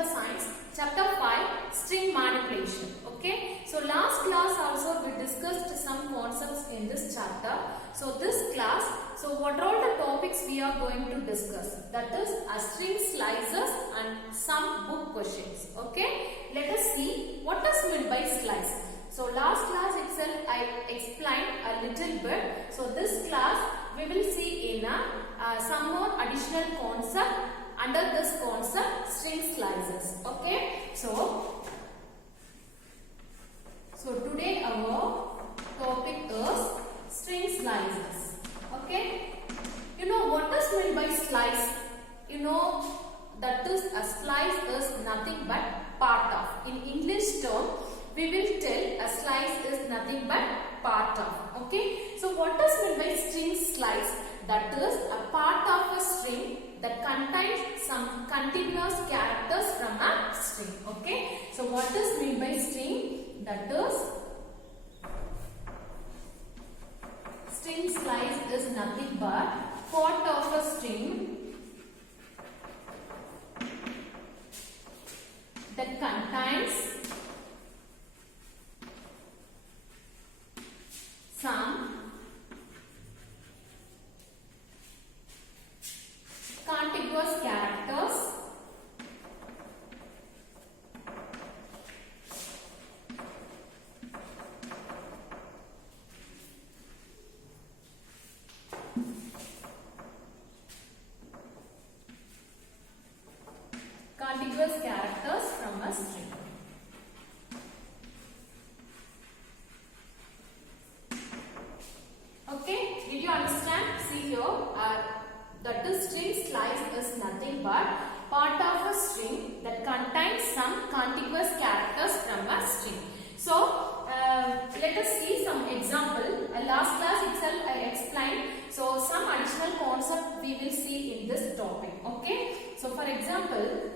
Computer Science, Chapter 5, String Manipulation. Okay. So last class also we discussed some concepts in this chapter. So this class, so what are all the topics we are going to discuss? That is string slices and some book questions. Okay. Let us see what is meant by slice. So last class itself I explained a little bit. So this class we will see in some more additional concept under this concept string slices. Okay. So today our topic is string slices. Okay. You know what is meant by slice? You know that is a slice is nothing but part of. In English term we will tell a slice is nothing but part of. Okay. So what is meant by string slice? That is a part of a string that contains some continuous characters from a string. Okay. So what is meant by string? That is string slice is nothing but part of a string that contains some contiguous characters from a string. Okay, did you understand? See here, that the string slice is nothing but part of a string that contains some contiguous characters from a string. So, let us see some example. Last class itself I explained. So, some additional concept we will see in this topic. Okay. So, for example,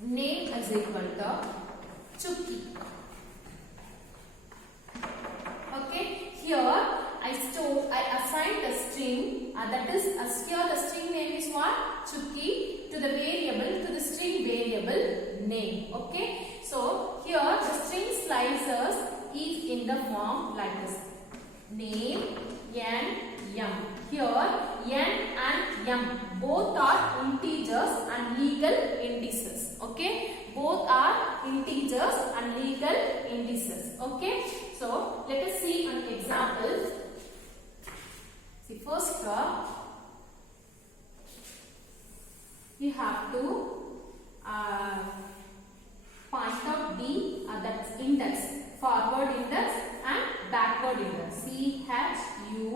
name is equal to Chucky. Okay. Here I assigned a string that is here the string name is what? Chucky to the variable, to the string variable name. Okay. So here the string slices is in the form like this. Name n m. Here n and m both are integers and legal indices. Okay. Both are integers and legal indices. Okay. So let us see an example. See, first we have to point out the that's index, forward index and backward index. C H U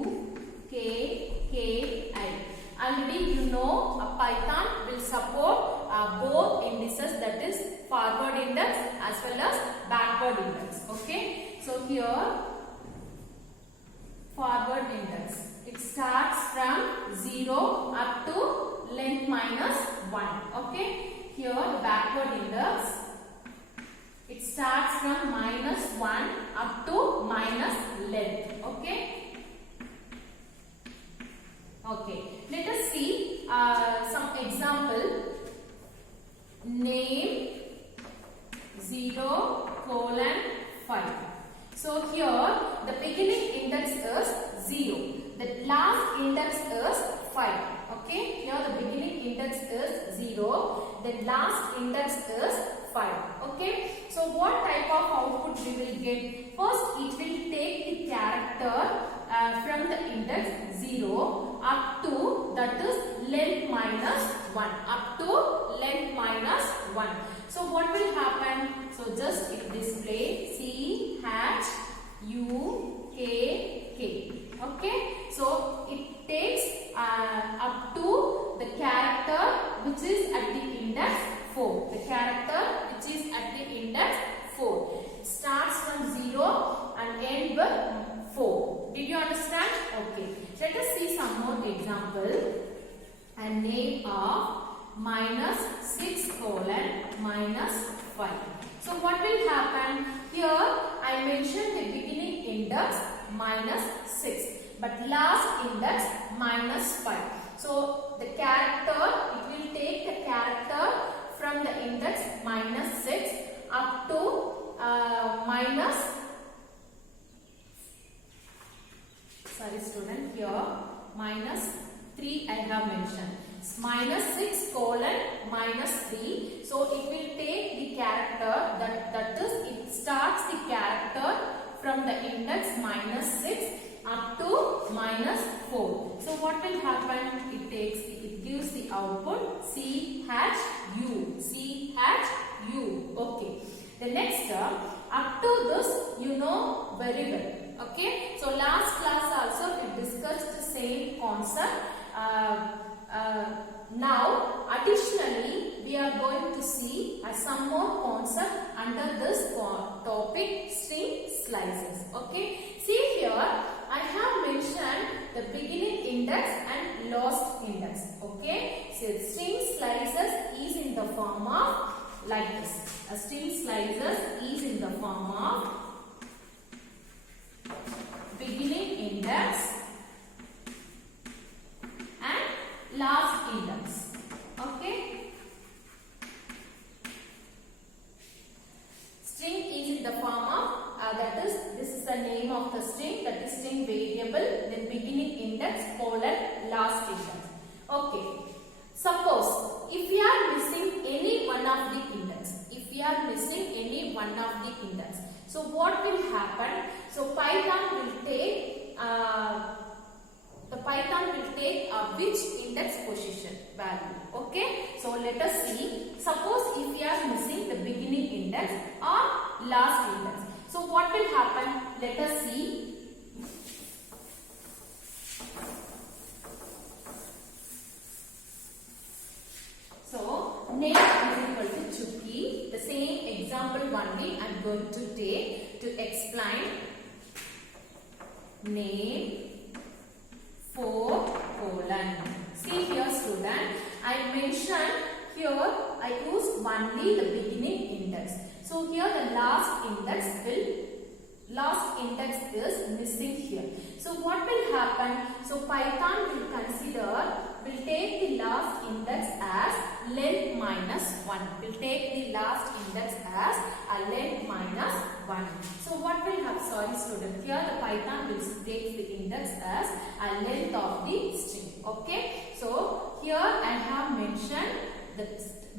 K K I. Already you know Python will support both indices, that is forward index as well as backward index. Okay. So here forward index. It starts from 0 up to length minus 1. Okay. Here the backward index. It starts from minus 1 up to minus length. Okay. Okay. Let us see some example. Name 0 colon 5. So here the beginning index is 0. The last index is 5. Okay. Here the beginning index is 0. The last index is 5. Okay. So what type of output we will get? First it will take the character from the index 0 up to, that is length minus 1. Up to length minus 1. So what will happen? So just it display C H U K K. Okay. So it takes up to the character which is at the index 4. The character which is at the index 4. It starts from 0 and ends with 4. Did you understand? Okay. Let us see some more example. A name of minus 6 colon minus 5. So what will happen? Here I mentioned the beginning index minus 6 but last index minus 5. So the character, it will take the character from the index minus 3. So it will take the character that is it starts the character from the index minus 6 up to minus 4. So what will happen? It gives the output C hash U. C hash U. Okay. The next term, up to this you know very well. Okay. So last class also we discussed the same concept. Now additionally we are going to see some more concept under this topic, string slices. Okay. See here I have mentioned the beginning index and last index. Okay. So string slices is in the form of like this. A string slices is in the form of beginning index and last index. Okay. String is in the form of this is the name of the string, that is string variable, then beginning index colon last index. Okay. Suppose if we are missing any one of the index, so what will happen? So Python will take which index position value. Okay. So let us see. Suppose if we are missing the beginning index or last index. So what will happen? Let us see. So name is equal to Chucky. The same example only I am going to take to explain. Name 4 colon. See here student, I mentioned here I use only the beginning index. So here the last index is missing here. So what will happen? So Python will take the last index as length minus 1. Will take the last index as a length minus 1. So what will happen? Sorry student, here the Python will take the index as a length of the string. Okay. So here I have mentioned the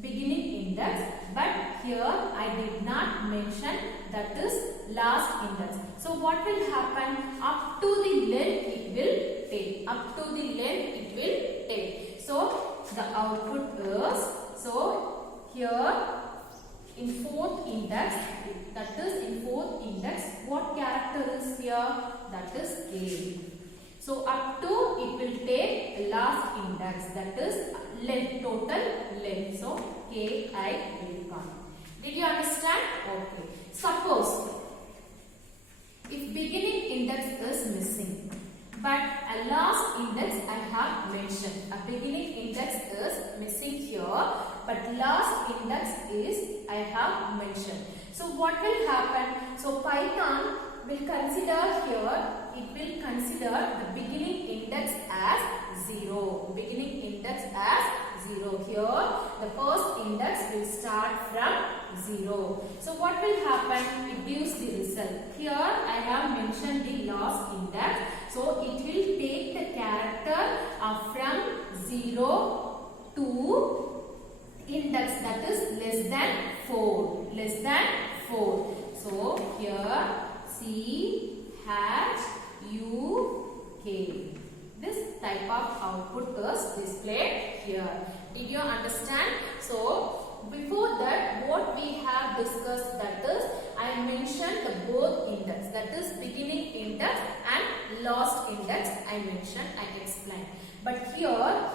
beginning index, but here I did not mention that is last index. So what will happen? Up to the length it will take. Up to the length it will take. So the output is, so here in fourth index, what character is here? That is K. So up to it will take the last index, that is length, total length. So K I will come. Did you understand? Okay. Suppose if beginning index is missing, but a last index I have mentioned. A beginning index is missing here, but last index is I have mentioned. So what will happen? So Python will consider here, it will consider the beginning index as 0. Beginning index as 0. Here the first index will start from 0. So what will happen? It gives the result. Here I have mentioned the last index. So it will take the character from 0 to index that is less than 4. Less than 4. So here C hash U K. This type of output is displayed here. Did you understand? So before that, what we have discussed, that is I mentioned the both index, that is beginning index and last index. I mentioned, I explained. But here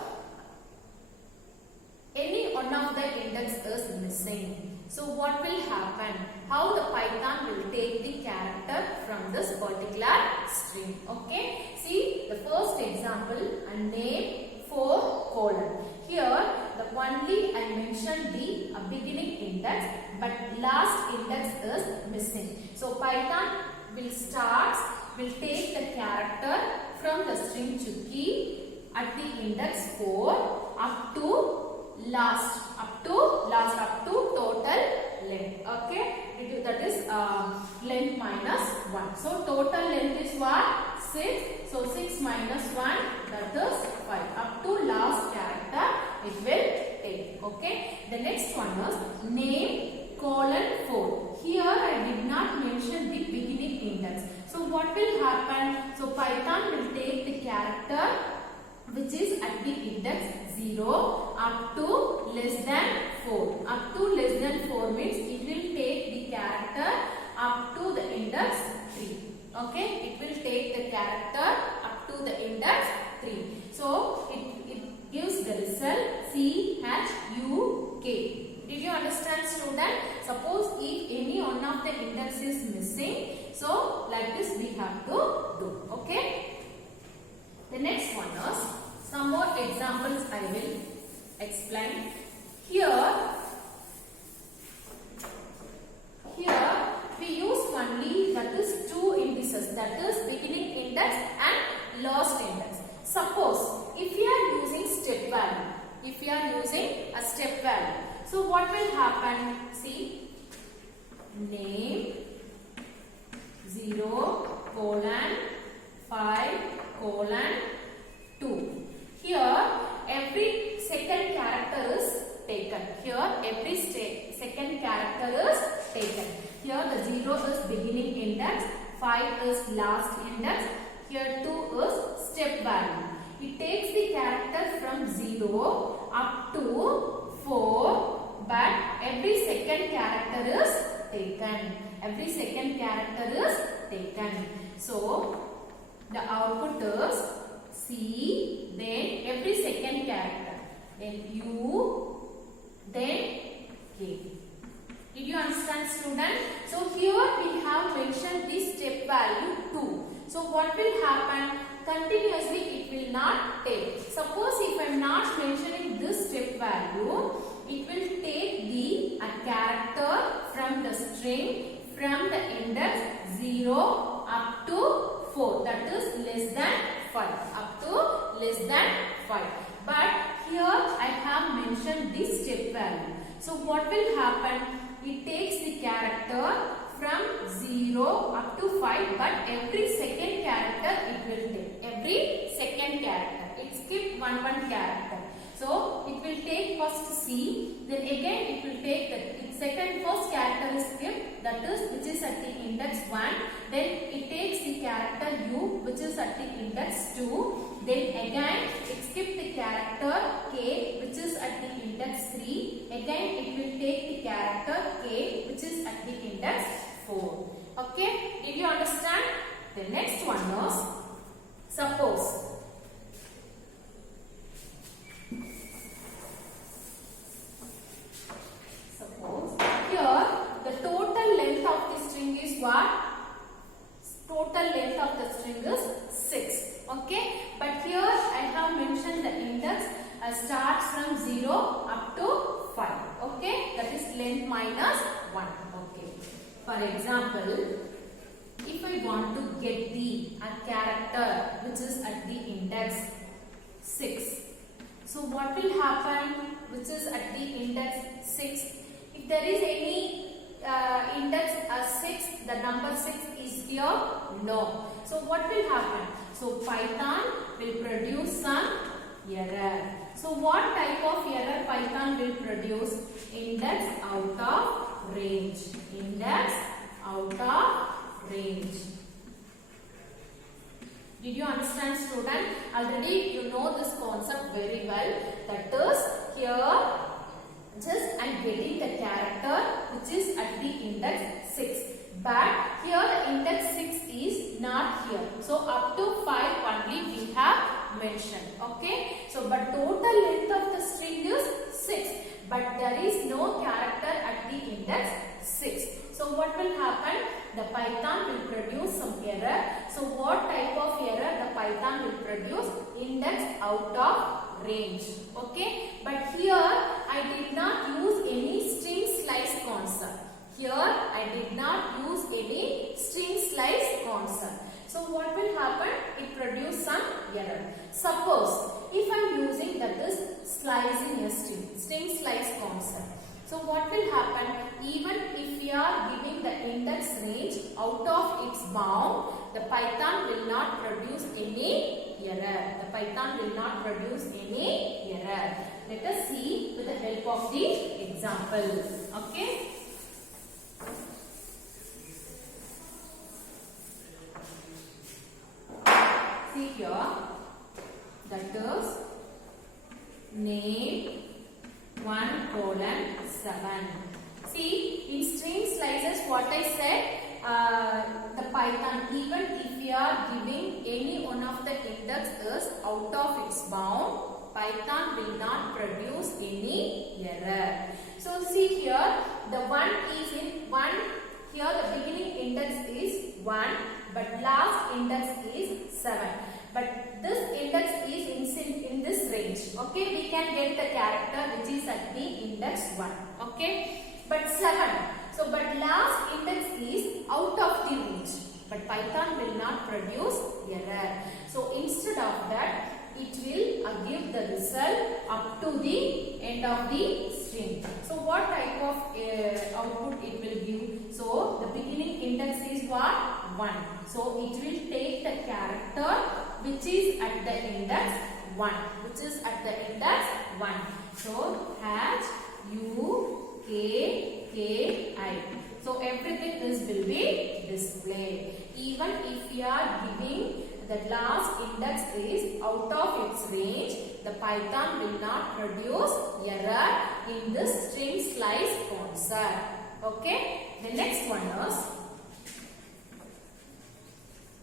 any one of the index is missing. So what will happen? How the Python will take the character from this particular string. Okay. See the first example, and name 4 colon. Here the only I mentioned the beginning index, but last index is missing. So Python will take the character from the string Chucky at the index 4 up to total length. Okay. That is length minus 1. So total length is what? 6. So 6 minus 1, that is 5. Up to last character it will take. Okay. The next one is name colon 4. Here I did not mention the beginning index. So what will happen? So Python will take the character which is at the index 0 up to less than 4. Up to less than 4 means it will take the character up to the index 3. Okay, it will take the character up to the index 3. So it gives the result CHUK. Did you understand, student? Suppose if any one of the index is missing, so like this we have to do. Okay. The next one is some more examples I will explain. Here we use only that is two indices, that is beginning index and last index. Suppose if we are using step value, so what will happen? See, name 0 colon 5 colon 2. Here every second character is taken. Here the 0 is beginning index, 5 is last index, here 2 is step value. It takes the character from 0 up to 4, but every second character is taken. So the output is C, then every second character, then U, then K. Did you understand, student? So here we have mentioned this step value 2. So what will happen? Continuously it will not take. Suppose if I am not mentioning this step value, it will take the character from the string from the index 0 up to 4, that is less than 5, up to less than 5. But here I have mentioned this step value. So what will happen? It takes the character from 0 up to 5, but every second character it will take. Every second character. It skipped one character. So it will take first C, then again it will take the first character is skipped, that is which is at the index 1. Then it takes the character U, which is at the index 2. Then again it skips the character K, which is at the index 3. Again it will take the character K, which is at the index 4. Okay, did you understand? The next one is suppose here the total length of the string is what? Total length of the string is 6. Okay, but here I have mentioned the index starts from 0 up to 5. Okay, that is length minus 1. Okay, for example, if I want to get the character which is at the index 6, so what will happen? Which is at the index 6. If there is any index 6, the number 6 is here? No. So what will happen? So Python will produce some error. So what type of error Python will produce? Index out of range. Index out of range. Did you understand, student? Already you know this concept very well. That is here just I am getting the character which is at the index 6. But here the index 6 is not here. So up to 5 only we have mentioned. Okay. So but total length of the string is 6. But there is no character at the index 6. So what will happen? The Python will produce some error. So what type of error the Python will produce? Index out of range. Okay. But here I did not use any string slice concept. Here I did not use any string slice concept. So what will happen? It produce some error. Suppose if I am using that is slicing a string slice concept. So what will happen? Even if we are giving the index range out of its bound, the Python will not produce any error. The Python will not produce any error. Let us see with the help of the example. Okay. See here, that is name 1:7. See, in string slices, what I said, the Python, even if you are giving any one of the index is out of its bound, Python will not produce any error. So see here, the 1 is in 1. Here the beginning index is 1, but last index is 7. But this index is in this range. Okay, we can get the character which is at the index 1. Okay, but 7. So, but last index is out of the range. But Python will not produce error. So, instead of that, it will give the result up to the end of the string. So, what type of output it will give? So, the beginning index is what? 1. So, it will take the character which is at the index 1. Which is at the index 1. So, H, U, K, K, I. So, everything this will be displayed. Even if you are giving the last index is out of its range, the Python will not produce error in this string slice concept. Okay. The next one is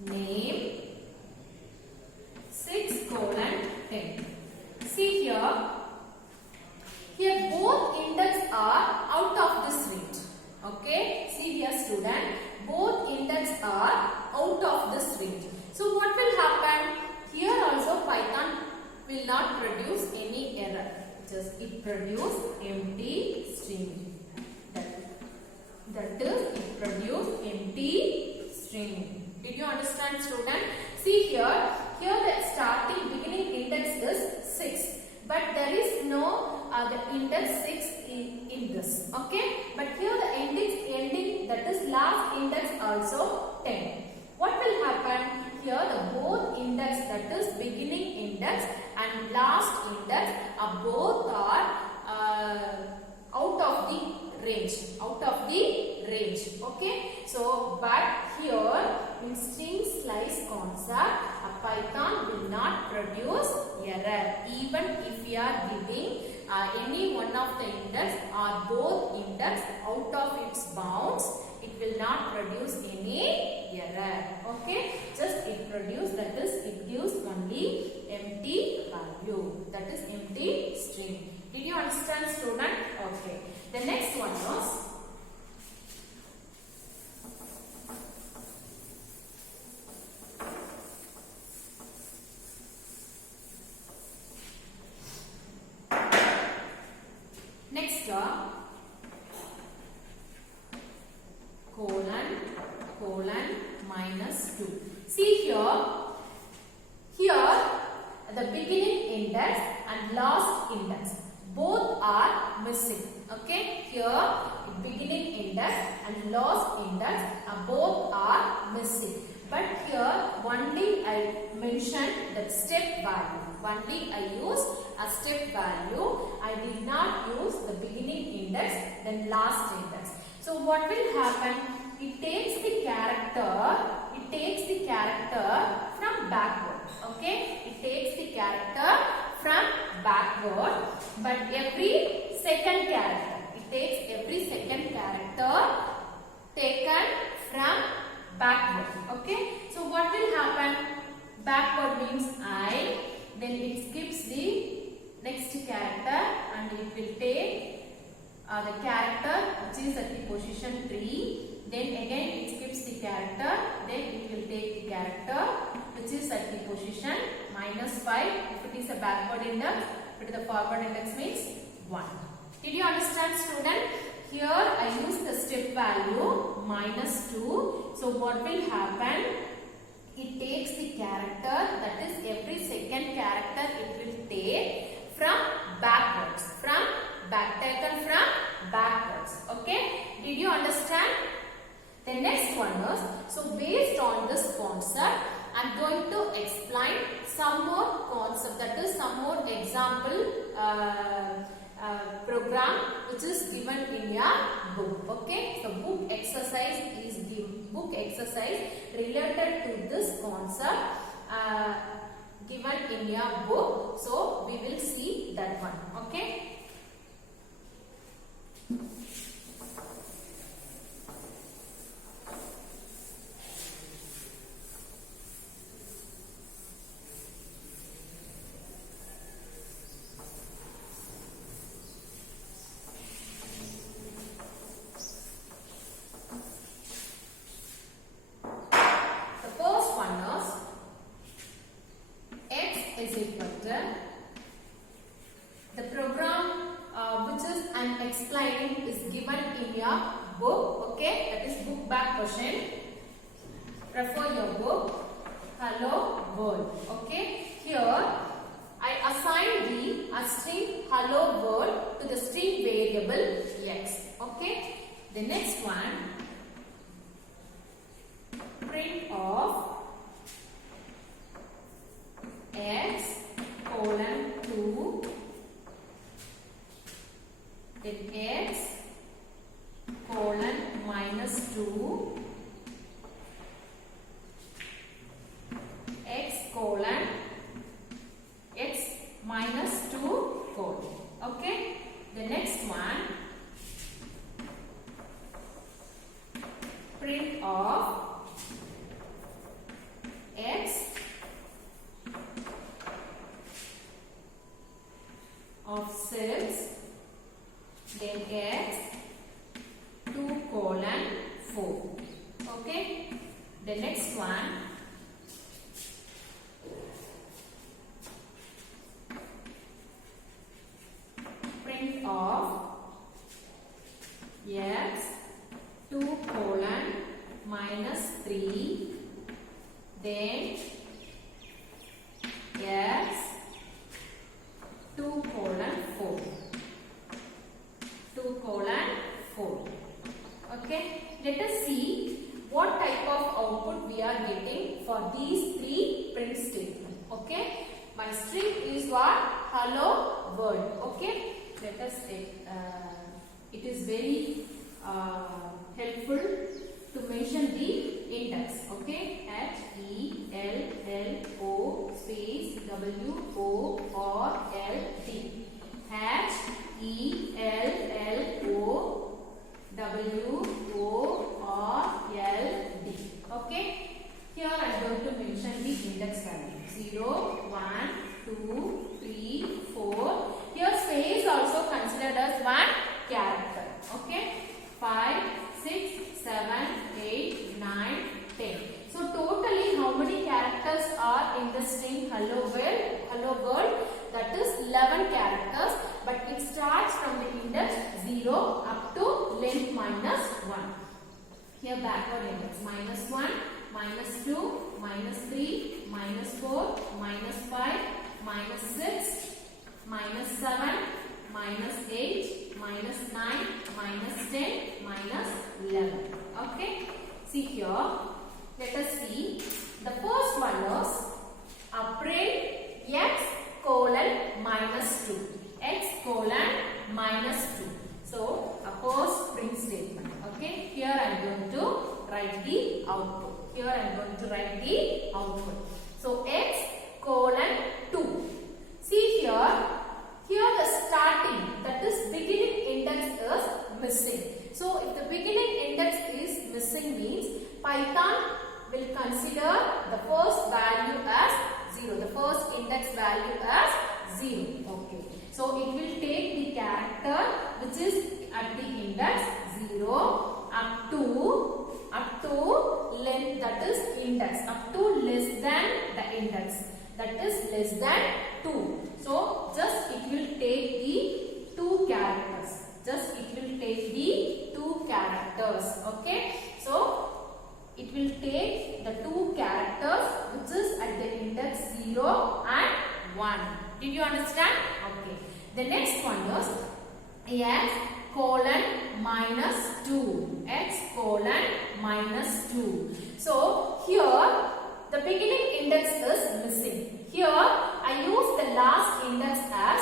name 6:10. See here. Here both index are out of this range. Okay. See here student. Both index are out of this range. So what will happen? Here also Python will not produce any error. Just it produce empty string. That is it produce empty string. Did you understand student? See here the starting beginning index is 6. But there is no the index 6 in this. Okay. But here the ending that is last index also 10. What will happen? Here the both index, that is beginning index and last index, both are out of the range. Okay. So, but here in string slice concept, Python will not produce error even if you are giving any one of the index or both index out of its bounds. It will not produce any error. Okay, just it produce, that is it gives only empty value, that is empty string. Did you understand student? Okay. The next one was -2. See here the beginning index and last index both are missing. Okay, here beginning index and last index both are missing. But here only I mentioned that step value. Only I use a step value. I did not use the beginning index then last index. So what will happen? It takes the character from backward. Okay, it takes the character from backward, but every second character, it takes every second character taken from backward. Okay, so what will happen? Backward means I, then it skips the next character and it will take the character which is at the position 3. Then again it skips the character, then it will take the character which is at the position -5 if it is a backward index. If it is a forward index means 1. Did you understand student? Here I use the step value -2. So what will happen? It takes the character, that is every second character it will take from backwards, taken from backwards. Okay, did you understand? The next one is, so based on this concept, I'm going to explain some more concept, that is some more example program which is given in your book. Okay, so book exercise is related to this concept given in your book. So we will see that one. Okay. The program which is I'm explaining is given in your book. Okay, that is book back question. Refer your book. Hello world. Okay, here I assign a string hello world to the string variable x. Okay, the next one, print of x colon 2, then x colon minus 2, x colon x minus 2 colon. Okay, the next one, print of x of 6, then x 2 colon 4. Okay, the next one, print of x 2 colon minus 3, then x 2 colon 4. 2 colon 4. Okay, let us see what type of output we are getting for these three print statements. Okay, my string is what? Hello world. Okay, let us take, it is very helpful to mention the index. Okay, HELLO space WORLD. HELLOWORLD. Okay, here I am going to mention the index value 0, 1, 2, 3, 4. Here space also considered as one character. Okay, 5, 6, 7, 8, 9, 10. So totally how many characters are in the string hello world? That is 11 characters, but it starts from the index 0 up to length minus 1. Here backward index minus 1, minus 2, minus 3, minus 4, minus 5, minus 6, minus 7, minus 8, minus 9, minus 10, minus 11. Okay, see here, let us see. The first one is print x colon minus 2. X colon minus 2. So, a first print statement. Okay, here I am going to write the output. Here I am going to write the output. So, x colon 2. See here, the starting, that is beginning index is missing. So, if the beginning index is missing means Python will consider the first value as 0. The first index value as 0. Okay. So, it will take the character which is at the index 0 up to length, that is index, up to less than the index, that is less than 2. So, just it will take the 2 characters. Okay. So, it will take the 2 characters which is at the index 0 and 1. Did you understand? Okay. The next one is x colon minus 2. X colon minus 2. So, here the beginning index is missing. Here I use the last index as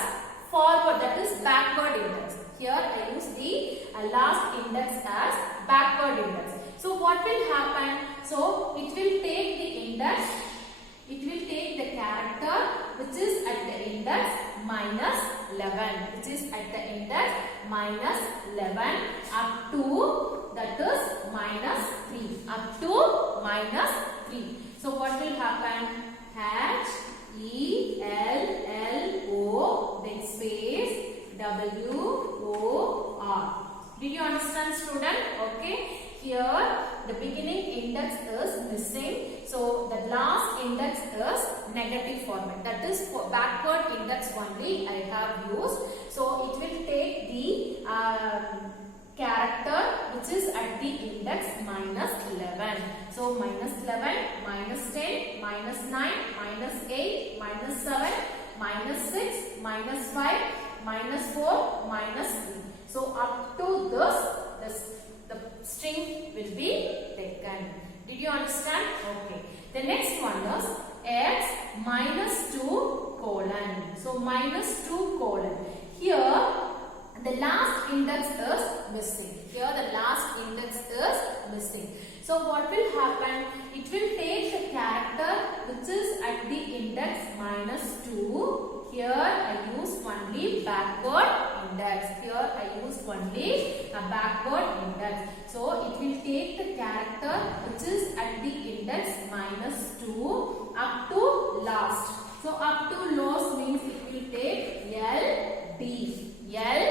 forward, that is backward index. Here I use the last index as backward index. So what will happen? So it will take the index, it will take the character which is at the index minus 11, which is at the index minus 11 up to, that is minus 3, up to minus 3. So what will happen? H E L L O, then space W O R. Did you understand, student? Okay. Here the beginning index is missing. So the last index is negative format. That is for backward index only I have used. So it will take the character which is at the index minus 11. So minus 11, minus 10, minus 9, minus 8, minus 7, minus 6, minus 5, minus 4, minus 3. So up to this, the string will be taken. Did you understand? Okay. The next one is x minus 2 colon. So minus 2 colon. Here the last index is missing. Here the last index is missing. So what will happen? It will take the character which is at the index minus 2. Here I use only backward index. Here I use only a backward index. So it will take the character which is at the index minus 2 up to last. So up to last means it will take L D. L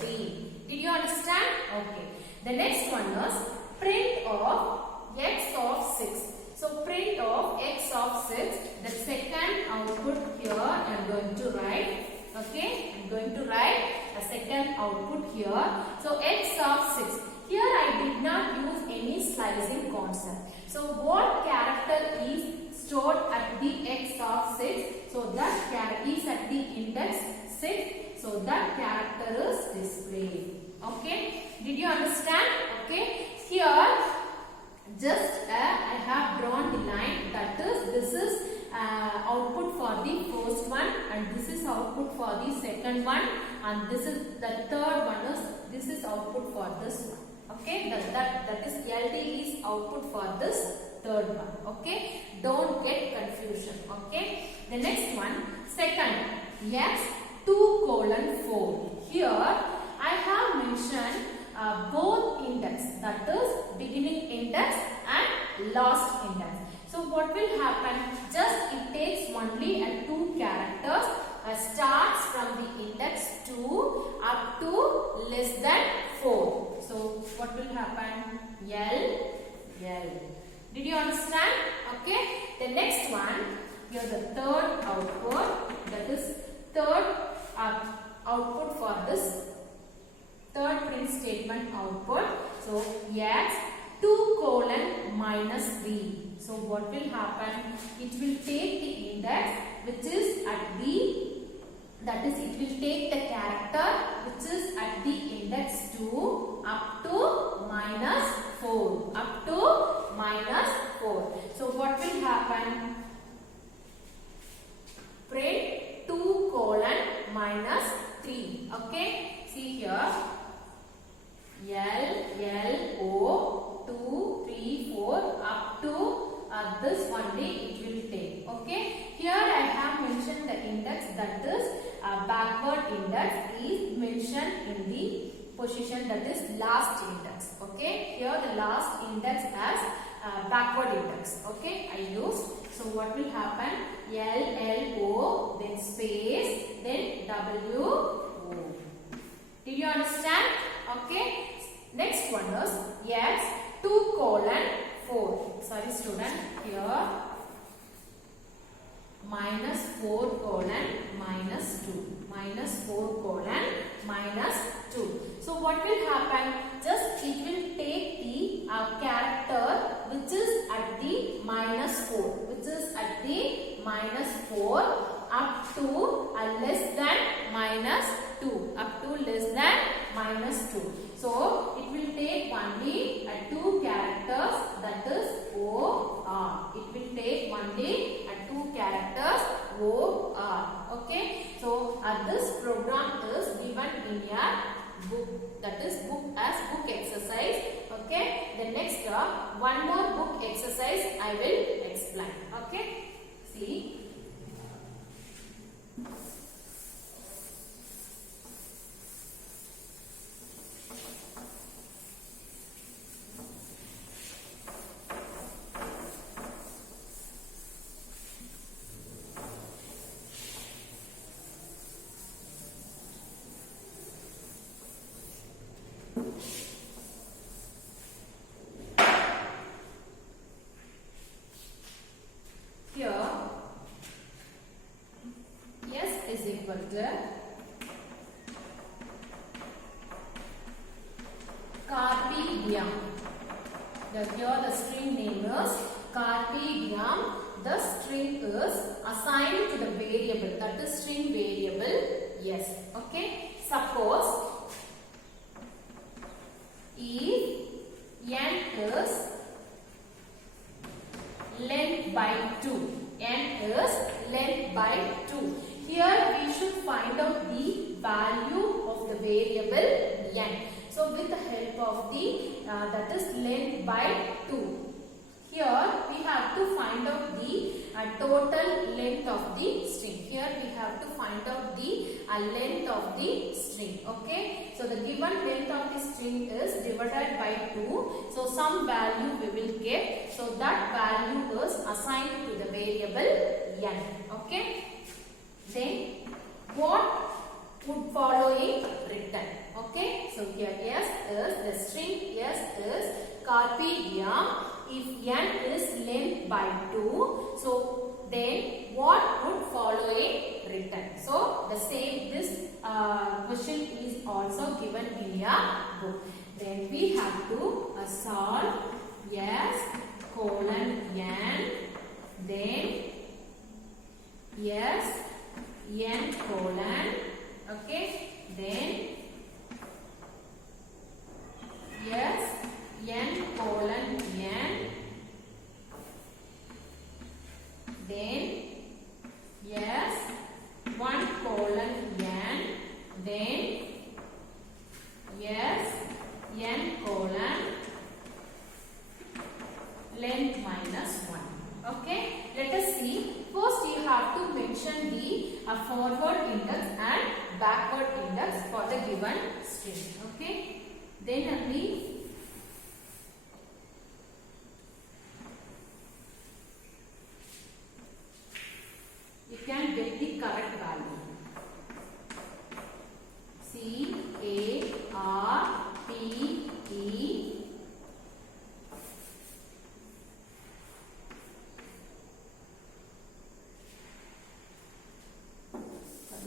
D. Did you understand? Okay. The next one is print of x of 6. So print of x of 6. The second output here I am going to write. Okay. I am going to write a second output here. So x of 6. Here I did not use any slicing concept. So what character is stored at the x of 6? So that character is at the index 6. So that character is displayed. Okay. Did you understand? Okay. Here just I have drawn the line, that is this is output for the first one and this is output for the second one and this is the third one is this is output for this one. Okay. That is LD is output for this third one. Okay. Don't get confusion. Okay. The next one, second, x 2 colon 4. Here I have mentioned both index, that is beginning index and last index. So what will happen? Just it takes only 2 characters, starts from the index 2 up to less than 4. So what will happen? L. Did you understand? Okay. The next one, here the third output, that is third output for this third print statement output. So x 2 colon minus 3. So what will happen? It will take the index which is at the, that is it will take the character which is at the index 2 up to minus 4. Up to minus 4. So what will happen? Print 2 colon minus 3. Okay. See here. L, O, 2, 3, 4 up to this only it will take. Okay. Here I have mentioned the index, that is backward index is mentioned in the position, that is last index. Okay. Here the last index has backward index. Okay. I use. So what will happen? L, O, then space, then W, O. Did you understand? Okay. Next one is x 2 colon 4. Sorry student, here minus 4 colon minus 2. Minus 4 colon minus 2. So what will happen? Just it will take the character which is at the minus 4. Which is at the minus 4 up to less than minus 2. Up to less than minus 2. So it will take only 2 characters, that is O R. It will take only exercise I will explain. Okay. See. Here, S is equal to carpe diem. Here the string name is carpe diem. The string is assigned to the variable, that is string variable yes. Okay. Suppose if n is length by 2. N is length by 2. Here we should find out the value of the variable n. So with the help of the that is length by 2. Here we have to find out the total length of the string. Here we have to find out the length of the string. Okay. So the given length of the string is divided by 2. So some value we will get. So that value is assigned to the variable n. Okay. Then what would follow in return? Okay. So here S is the string S is carpe diem. If n is length by 2, so then what would follow in return? So the same this question is also given in your book. Then we have to solve S colon n, then S n colon, okay, then S n colon n, then yes 1 colon n, then yes n colon length minus 1. Okay, let us see. First you have to mention the forward index and backward index for the given string. Okay, then only you can get the correct value. C A R P E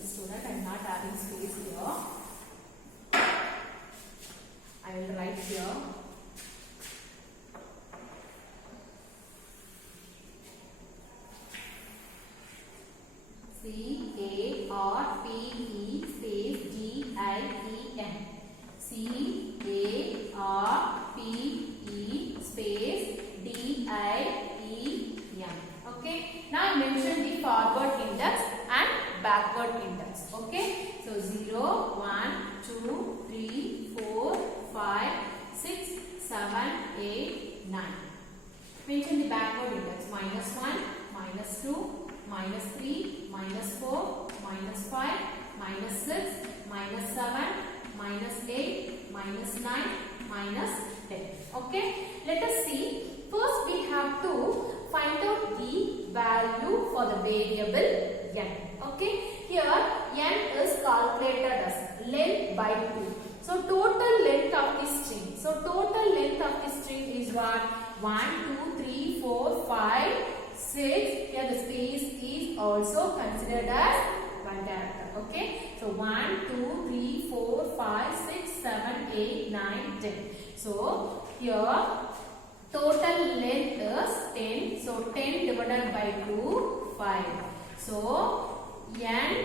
student, I am not having space here. I will write here. C A R P E space D I E N. C A R P E space D I E N. Okay. Now mention the forward index and backward index. Okay. So 0, 1, 2, 3, 4, 5, 6, 7, 8, 9. Mention the backward index. Minus 1, minus 2, minus 3, minus 4, minus 5, minus 6, minus 7, minus 8, minus 9, minus 10. Okay. Let us see. First we have to find out the value for the variable n. Okay. Here n is calculated as length by 2. So total length of the string. So total length of the string is what? 1, 2, 3, 4, 5, 6. Here the space is also considered as one character. Okay. So 1, 2, 3, 4, 5, 6, 7, 8, 9, 10. So here total length is 10. So 10 divided by 2, 5. So n,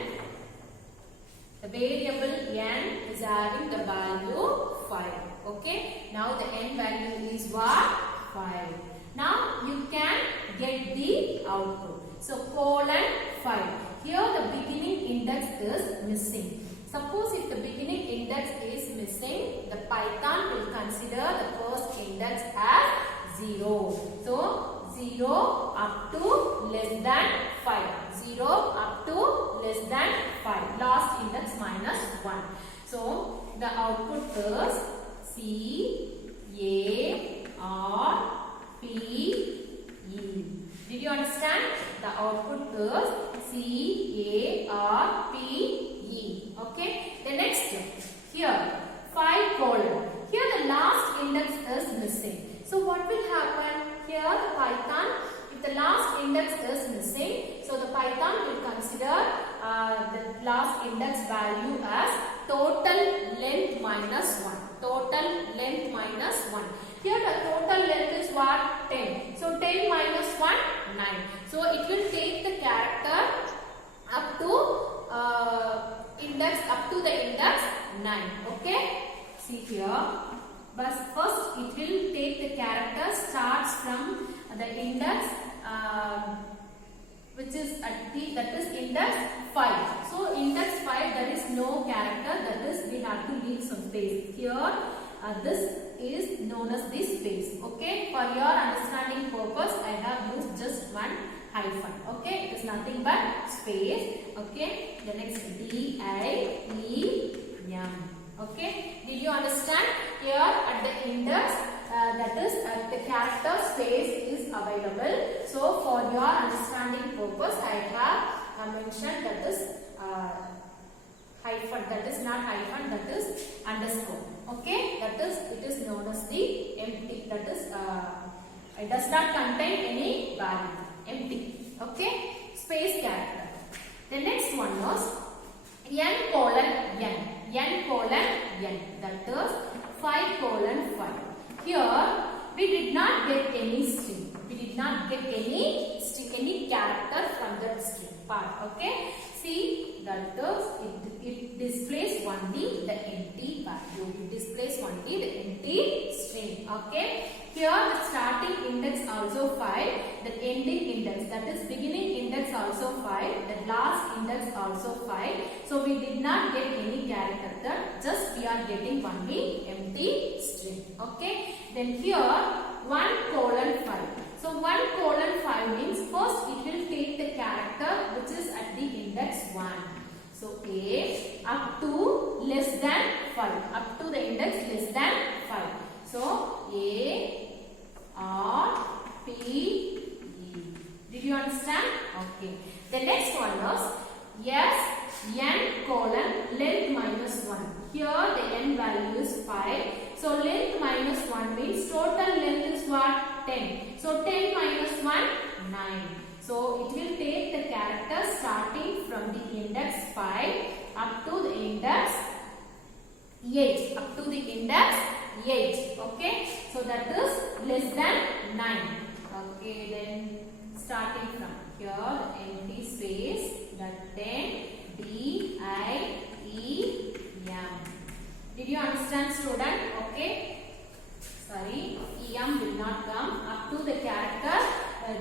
the variable n is having the value 5. Okay. Now the n value is what? 5. Now you can get the output. So colon 5. Here the beginning index is missing. Suppose if the beginning index is missing, the Python will consider the first index as 0. So 0 up to less than 5. 0 up to less than 5. Last index minus 1. So the output is C, A, R, P, E. Did you understand? The output is C, A, R, P, E. Okay. The next here 5 colon. Here the last index is missing. So what will happen? Here the Python, if the last index is missing, so the Python will consider the last index value as total length minus 1. Total length minus 1. Here the total length is what? 10. So 10 minus 1, 9. So it will take the character up to the index 9. Okay. See here. But first it will take the character starts from the index which is at that is index 5. So index 5 there is no character, that is we have to leave some space. Here this is known as the space. Okay. For your understanding purpose I have used just one hyphen. Okay. It is nothing but space. Okay. The next D-I-E-M. Okay. Did you understand? Here at the index that is the character space is available. So for your understanding purpose I have mentioned that is hyphen, that is not hyphen, that is underscore. Okay. That is, it is known as the empty, that is it does not contain any value. Empty. Okay. Space character. The next one was n colon n. N colon n, that is 5 colon 5. Here we did not get any string. We did not get any string, any character from that string part. Okay. See, that is it displays only the empty value. It displays only the empty string. Okay. Here the starting index also 5, the ending index, that is beginning index also 5, the last index also 5. So we did not get any character there, just we are getting only empty string. Okay. Then here 1 colon 5. So 1 colon 5 means first it will take the character which is at the index 1. So A up to less than 5, up to the index less than 5. So A, R, P, E. Did you understand? Okay. The next one was S, N colon length minus 1. Here the n value is 5. So length minus 1 means total length is what? 10. So 10 minus 1, 9. So it will take the character starting from the index 5 up to the index 8. Up to the index 8. Okay. So that is less than 9. Okay. Then starting from here the empty space, that 10 D I E M. Did you understand, student? Okay. Sorry, EM will not come up to the character.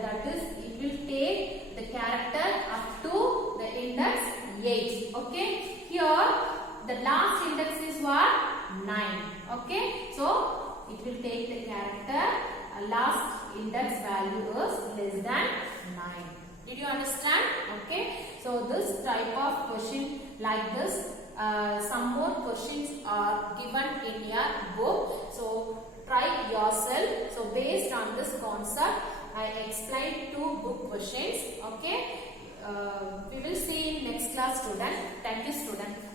That is, it will take the character up to the index 8. Okay. Here the last index is what? 9. Okay. So it will take the character last index value is less than 9. Did you understand? Okay. So this type of question like this, some more questions are given in your book. So try yourself. So based on this concept, I explained 2 book questions. Okay. We will see in next class, student. Thank you, student.